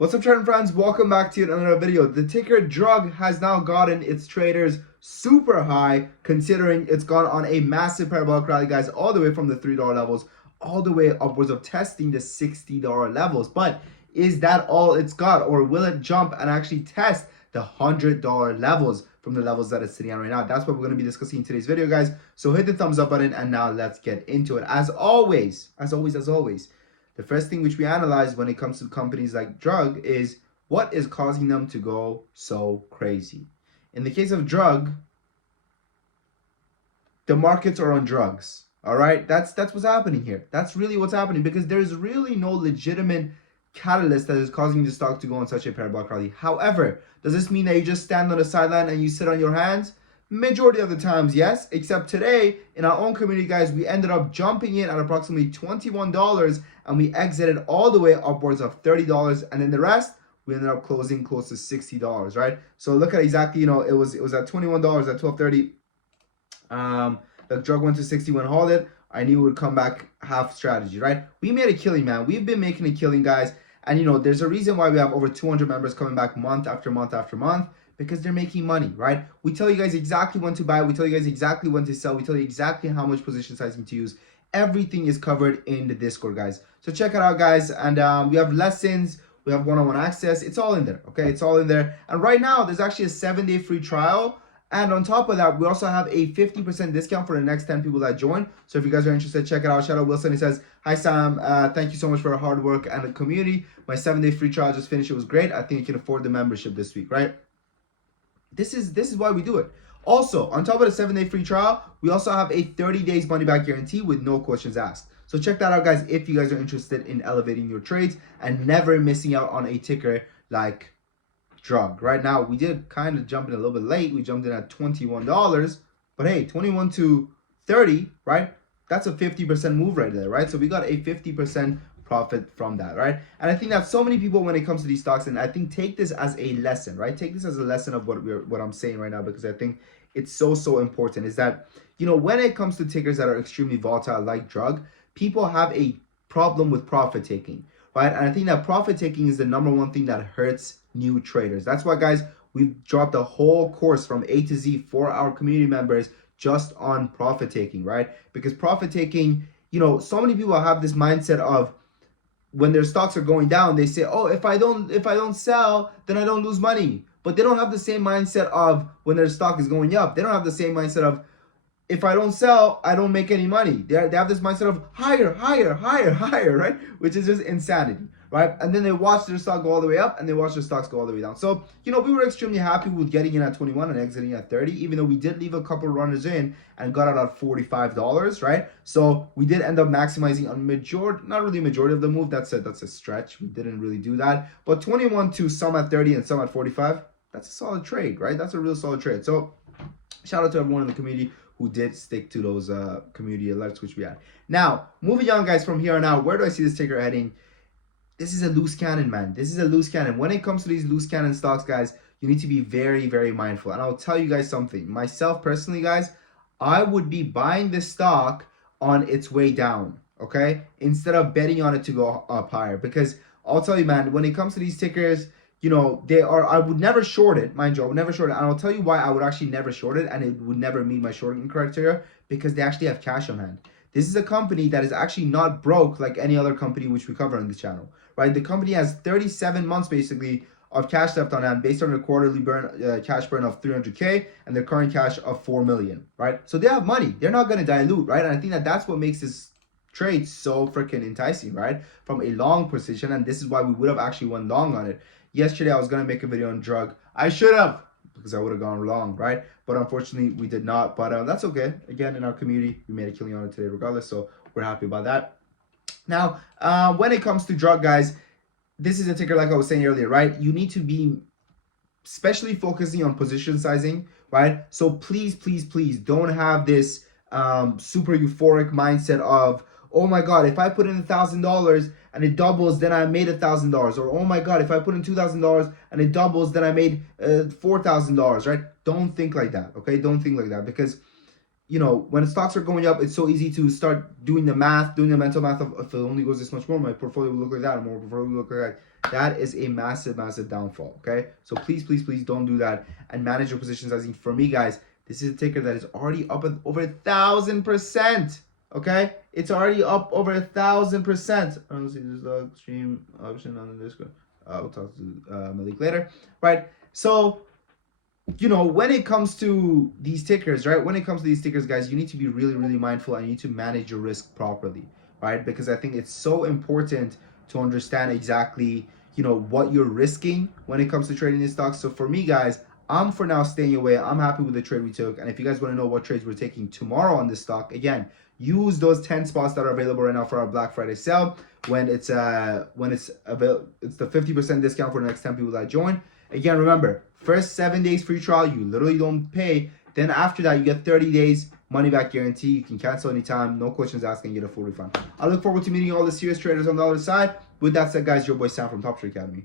What's up, trading friends? Welcome back to another video. The ticker drug has now gotten its traders super high, considering it's gone on a massive parabolic rally, guys, all the way from the $3 levels all the way upwards of testing the $60 levels. But is that all it's got, or will it jump and actually test the $100 levels from the levels that it's sitting at right now? That's what we're going to be discussing in today's video, guys. So hit the thumbs up button, and now let's get into it. As always, the first thing which we analyze when it comes to companies like drug is what is causing them to go so crazy. In the case of drug, the markets are on drugs. All right, that's what's happening here. That's really what's happening, because there's really no legitimate catalyst that is causing the stock to go on such a parabolic rally. However, does this mean that you just stand on the sideline and you sit on your hands? Majority of the times, yes, except today in our own community, guys, we ended up jumping in at approximately $21 and we exited all the way upwards of $30, and then the rest we ended up closing close to $60, right? So look at exactly, it was at $21 at 12:30. The drug went to 60 when halted. I knew it would come back half strategy, right? We made a killing, man. We've been making a killing, guys, and there's a reason why we have over 200 members coming back month after month after month, because they're making money, right? We tell you guys exactly when to buy. We tell you guys exactly when to sell. We tell you exactly how much position sizing to use. Everything is covered in the Discord, guys. So check it out, guys. And we have lessons. We have one-on-one access. It's all in there, okay? It's all in there. And right now, there's actually a 7-day free trial. And on top of that, we also have a 50% discount for the next 10 people that join. So if you guys are interested, check it out. Shout out Wilson. He says, "Hi, Sam. Thank you so much for the hard work and the community. My 7-day free trial just finished. It was great. I think you can afford the membership this week," right? This is why we do it. Also, on top of the 7-day free trial, we also have a 30 days money back guarantee with no questions asked. So check that out, guys, if you guys are interested in elevating your trades and never missing out on a ticker like drug. Right now, we did kind of jump in a little bit late. We jumped in at $21, but hey, 21 to 30, right? That's a 50% move right there, right? So we got a 50% profit from that, right? And I think that so many people, when it comes to these stocks, and I think take this as a lesson, right? Take this as a lesson of what I'm saying right now, because I think it's so important, is that when it comes to tickers that are extremely volatile like drug, people have a problem with profit taking, right? And I think that profit taking is the number one thing that hurts new traders. That's why, guys, we've dropped a whole course from A to Z for our community members just on profit taking, right? Because profit taking, so many people have this mindset of, when their stocks are going down, they say, "Oh, if I don't sell, then I don't lose money." But they don't have the same mindset of, when their stock is going up, they don't have the same mindset of, "If I don't sell, I don't make any money." They have this mindset of higher, right? Which is just insanity, right? And then they watch their stock go all the way up, and they watch their stocks go all the way down. So, we were extremely happy with getting in at 21 and exiting at 30, even though we did leave a couple runners in and got out at $45, right? So we did end up maximizing on not really majority of the move. That's a stretch. We didn't really do that. But 21 to some at 30 and some at 45, that's a solid trade, right? That's a real solid trade. So shout out to everyone in the community who did stick to those community alerts which we had. Now, moving on, guys, from here on out, where do I see this ticker heading? This is a loose cannon, man. This is a loose cannon. When it comes to these loose cannon stocks, guys, you need to be very, very mindful. And I'll tell you guys something. Myself, personally, guys, I would be buying this stock on its way down, okay? Instead of betting on it to go up higher. Because I'll tell you, man, when it comes to these tickers, I would never short it, mind you. I would never short it. And I'll tell you why I would actually never short it, and it would never meet my shorting criteria, because they actually have cash on hand. This is a company that is actually not broke like any other company which we cover on this channel, right? The company has 37 months basically of cash left on hand, based on their quarterly cash burn of 300K and their current cash of 4 million, right? So they have money. They're not going to dilute, right? And I think that that's what makes this trade so freaking enticing, right? From a long position, and this is why we would have actually went long on it. Yesterday, I was going to make a video on drug. I should have, because I would have gone long, right? But unfortunately, we did not. But that's okay. Again, in our community, we made a killing on it today regardless, so we're happy about that. Now, when it comes to drug, guys, this is a ticker like I was saying earlier, right? You need to be especially focusing on position sizing, right? So please don't have this super euphoric mindset of, "Oh my God, if I put in $1,000 and it doubles, then I made $1,000. Or, oh my God, if I put in $2,000 and it doubles, then I made $4,000, right? Don't think like that, okay? Don't think like that, because when stocks are going up, it's so easy to start doing the mental math of if it only goes this much more, my portfolio will look like that, and more portfolio will look like that. That is a massive, massive downfall. Okay, so please, please, please don't do that and manage your positions. I think for me, guys, this is a ticker that is already up at over 1,000%. Okay, it's already up over 1,000%. I don't see this stream option on the Discord. We'll talk to Malik later, right? So, when it comes to these tickers, right? When it comes to these tickers, guys, you need to be really, really mindful, and you need to manage your risk properly, right? Because I think it's so important to understand exactly, what you're risking when it comes to trading these stocks. So for me, guys, I'm for now staying away. I'm happy with the trade we took. And if you guys want to know what trades we're taking tomorrow on this stock, again, use those 10 spots that are available right now for our Black Friday sale. When it's available, it's the 50% discount for the next 10 people that join. Again, remember, first 7 days free trial, you literally don't pay. Then after that, you get 30 days money back guarantee. You can cancel anytime, no questions asked, and get a full refund. I look forward to meeting all the serious traders on the other side. With that said, guys, your boy Sam from Top Trade Academy.